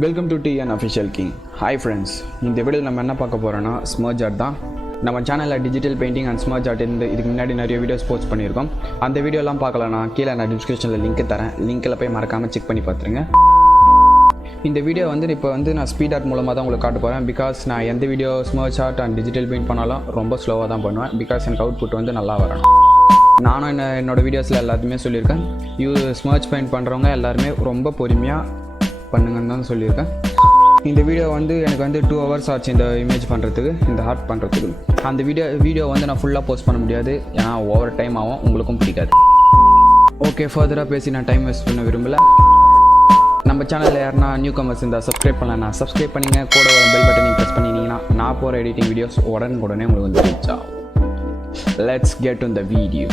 Welcome to TN official king. Hi friends, இந்த வீடியோவில் நம்ம என்ன பார்க்க போகிறோன்னா ஸ்மர்ஜ் ஆர்ட் தான். நம்ம சேனலில் digital painting and smudge art இதுக்கு முன்னாடி நிறைய வீடியோஸ் போஸ்ட் பண்ணியிருக்கோம். அந்த வீடியோலாம் பார்க்கலன்னா கீழே நான் டிஸ்கிரிப்ஷனில் லிங்க் தரேன். லிங்க்கில் போய் மறக்காமல் செக் பண்ணி பார்த்துருங்க. இந்த வீடியோ இப்போ நான் ஸ்பீட் ஆர்ட் மூலமாக தான் உங்களுக்கு காட்ட போகிறேன். பிகாஸ் நான் எந்த video smudge art and digital paint பண்ணாலும் ரொம்ப ஸ்லோவாக தான் பண்ணுவேன். பிகாஸ் எனக்கு அவுட்புட் நல்லா வரணும். நானும் என்னோடய வீடியோஸில் எல்லாத்தையுமே சொல்லியிருக்கேன். ஸ்மர்ஜ் பெயிண்ட் பண்ணுறவங்க எல்லாருமே ரொம்ப பொறுமையாக பண்ணுங்கன்னு தான் சொல்லியிருக்கேன். இந்த வீடியோ எனக்கு 2 hours ஆச்சு இந்த இமேஜ் பண்ணுறதுக்கு, இந்த ஆர்ட் பண்ணுறதுக்கு. அந்த வீடியோ நான் ஃபுல்லாக போஸ்ட் பண்ண முடியாது, ஏன்னா ஓவர் டைம் ஆகும், உங்களுக்கும் பிடிக்காது. ஓகே, ஃபர்தராக பேசி நான் டைம் வேஸ்ட் பண்ண விரும்பலை. நம்ம சேனலில் யாருன்னா நியூ கமர்ஸ் இருந்தால் சப்ஸ்கிரைப் பண்ணலாம். சப்ஸ்கிரைப் பண்ணிங்க, கூட ஒரு பெல் பட்டனை ப்ரெஸ் பண்ணிங்கன்னா நான் போகிற எடிட்டிங் வீடியோஸ் உடனே உங்களுக்கு ரீச் ஆகும். Let's get to the video.